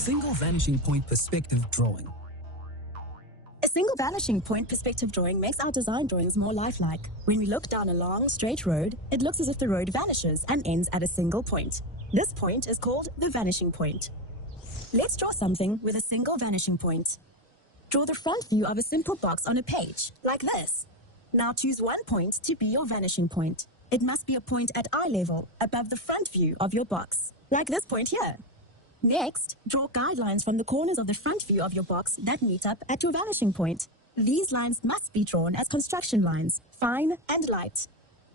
Single vanishing point perspective drawing. A single vanishing point perspective drawing makes our design drawings more lifelike. When we look down a long, straight road, it looks as if the road vanishes and ends at a single point. This point is called the vanishing point. Let's draw something with a single vanishing point. Draw the front view of a simple box on a page, like this. Now choose one point to be your vanishing point. It must be a point at eye level, above the front view of your box, like this point here. Next, draw guidelines from the corners of the front view of your box that meet up at your vanishing point. These lines must be drawn as construction lines, fine and light.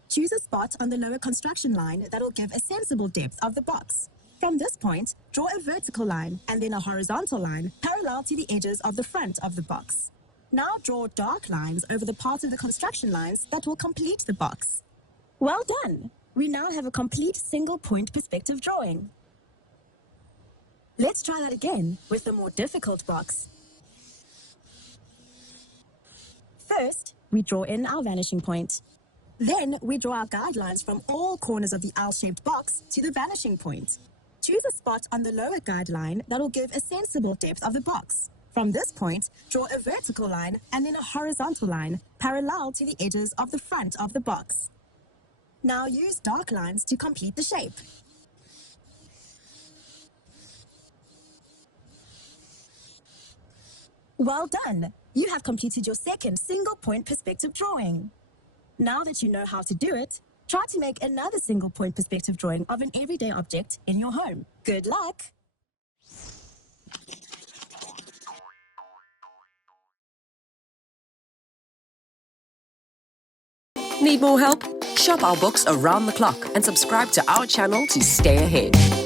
Choose a spot on the lower construction line that will give a sensible depth of the box. From this point, draw a vertical line and then a horizontal line parallel to the edges of the front of the box. Now draw dark lines over the part of the construction lines that will complete the box. Well done! We now have a complete single point perspective drawing. Let's try that again with the more difficult box. First, we draw in our vanishing point. Then we draw our guidelines from all corners of the L-shaped box to the vanishing point. Choose a spot on the lower guideline that will give a sensible depth of the box. From this point, draw a vertical line and then a horizontal line parallel to the edges of the front of the box. Now use dark lines to complete the shape. Well done! You have completed your second single point perspective drawing. Now that you know how to do it, try to make another single point perspective drawing of an everyday object in your home. Good luck! Need more help? Shop our books around the clock and subscribe to our channel to stay ahead.